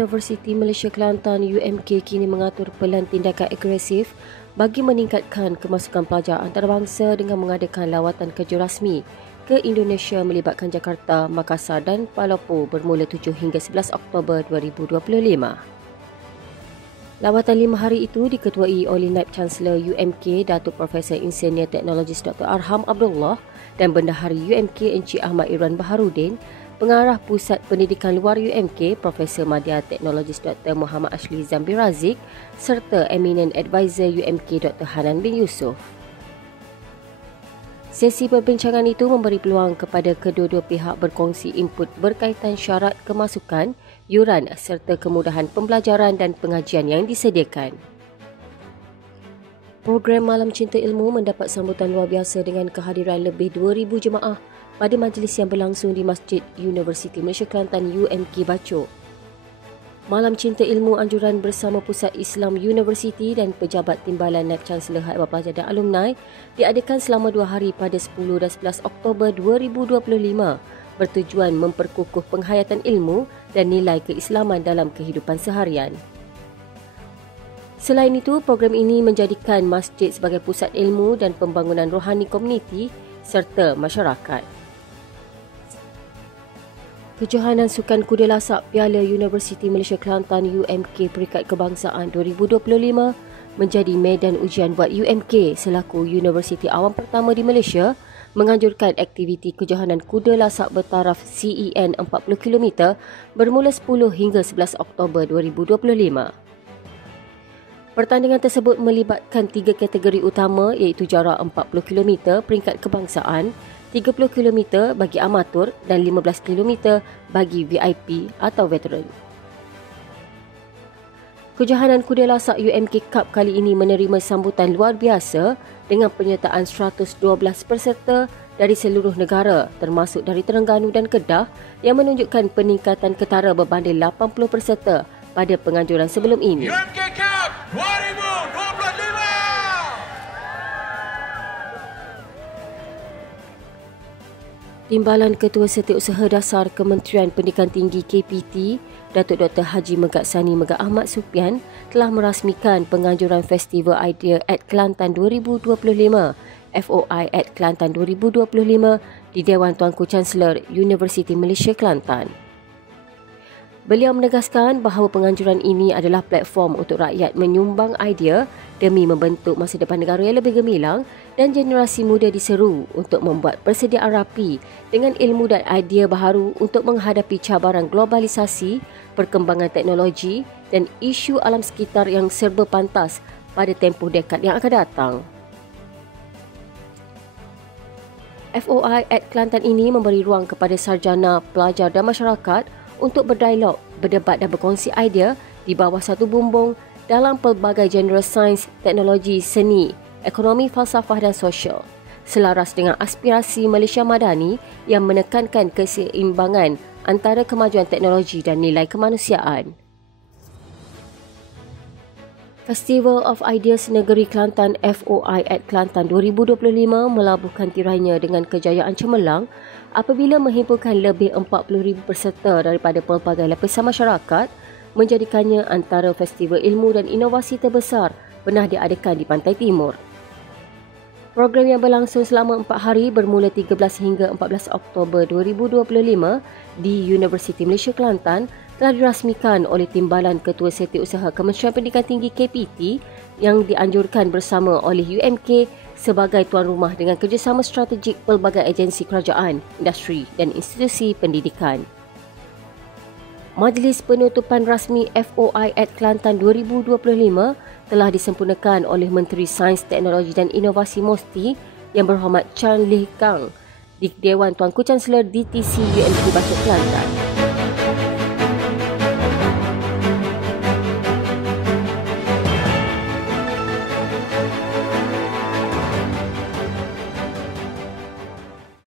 Universiti Malaysia Kelantan UMK kini mengatur pelan tindakan agresif bagi meningkatkan kemasukan pelajar antarabangsa dengan mengadakan lawatan kerja rasmi ke Indonesia melibatkan Jakarta, Makassar dan Kuala Lumpur bermula 7 hingga 11 Oktober 2025. Lawatan 5 hari itu diketuai oleh Naib Chancellor UMK Datuk Profesor Insinyur Teknologis Dr. Arham Abdullah dan Bendahari UMK Encik Ahmad Iran Baharudin, Pengarah Pusat Pendidikan Luar UMK Profesor Madya Teknologis Dr. Muhammad Ashli Zambi Razik serta Eminent Advisor UMK Dr. Hanan bin Yusof. Sesi perbincangan itu memberi peluang kepada kedua-dua pihak berkongsi input berkaitan syarat kemasukan, yuran serta kemudahan pembelajaran dan pengajian yang disediakan. Program Malam Cinta Ilmu mendapat sambutan luar biasa dengan kehadiran lebih 2,000 jemaah pada majlis yang berlangsung di Masjid Universiti Malaysia Kelantan UMK Bachok. Malam Cinta Ilmu anjuran bersama Pusat Islam Universiti dan Pejabat Timbalan Naib Chancellor Haibat Pelajar dan Alumni diadakan selama 2 hari pada 10 dan 11 Oktober 2025 bertujuan memperkukuh penghayatan ilmu dan nilai keislaman dalam kehidupan seharian. Selain itu, program ini menjadikan masjid sebagai pusat ilmu dan pembangunan rohani komuniti serta masyarakat. Kejohanan Sukan Kuda Lasak Piala Universiti Malaysia Kelantan UMK Peringkat Kebangsaan 2025 menjadi medan ujian buat UMK selaku Universiti Awam pertama di Malaysia menganjurkan aktiviti kejohanan kuda lasak bertaraf CEN 40 km bermula 10 hingga 11 Oktober 2025. Pertandingan tersebut melibatkan 3 kategori utama iaitu jarak 40 km peringkat kebangsaan, 30 km bagi amatur dan 15 km bagi VIP atau veteran. Kejohanan Kuda Lasak UMK Cup kali ini menerima sambutan luar biasa dengan penyertaan 112 peserta dari seluruh negara termasuk dari Terengganu dan Kedah yang menunjukkan peningkatan ketara berbanding 80 peserta pada penganjuran sebelum ini. UMK Cup 2025! Timbalan Ketua Setiausaha Dasar Kementerian Pendidikan Tinggi KPT, Datuk Dr. Haji Megat Sani Megat Ahmad Supian telah merasmikan penganjuran Festival Idea at Kelantan 2025 FOI at Kelantan 2025 di Dewan Tuanku Chancellor Universiti Malaysia Kelantan. Beliau menegaskan bahawa penganjuran ini adalah platform untuk rakyat menyumbang idea demi membentuk masa depan negara yang lebih gemilang dan generasi muda diseru untuk membuat persediaan rapi dengan ilmu dan idea baharu untuk menghadapi cabaran globalisasi, perkembangan teknologi dan isu alam sekitar yang serba pantas pada tempoh dekad yang akan datang. FOI at Kelantan ini memberi ruang kepada sarjana, pelajar dan masyarakat untuk berdialog, berdebat dan berkongsi idea di bawah satu bumbung dalam pelbagai genre sains, teknologi, seni, ekonomi, falsafah dan sosial. Selaras dengan aspirasi Malaysia Madani yang menekankan keseimbangan antara kemajuan teknologi dan nilai kemanusiaan. Festival of Ideas Negeri Kelantan FOI at Kelantan 2025 melabuhkan tirainya dengan kejayaan cemerlang apabila menghimpunkan lebih 40,000 peserta daripada pelbagai lapisan masyarakat, menjadikannya antara festival ilmu dan inovasi terbesar pernah diadakan di Pantai Timur. Program yang berlangsung selama 4 hari bermula 13 hingga 14 Oktober 2025 di Universiti Malaysia Kelantan telah dirasmikan oleh Timbalan Ketua Setiausaha Kementerian Pendidikan Tinggi KPT yang dianjurkan bersama oleh UMK sebagai tuan rumah dengan kerjasama strategik pelbagai agensi kerajaan, industri dan institusi pendidikan. Majlis penutupan rasmi FOI at Kelantan 2025 telah disempurnakan oleh Menteri Sains, Teknologi dan Inovasi MOSTI yang berhormat Chan Lih Kang di Dewan Tuanku Chancellor DTC UMK Bachok Kelantan.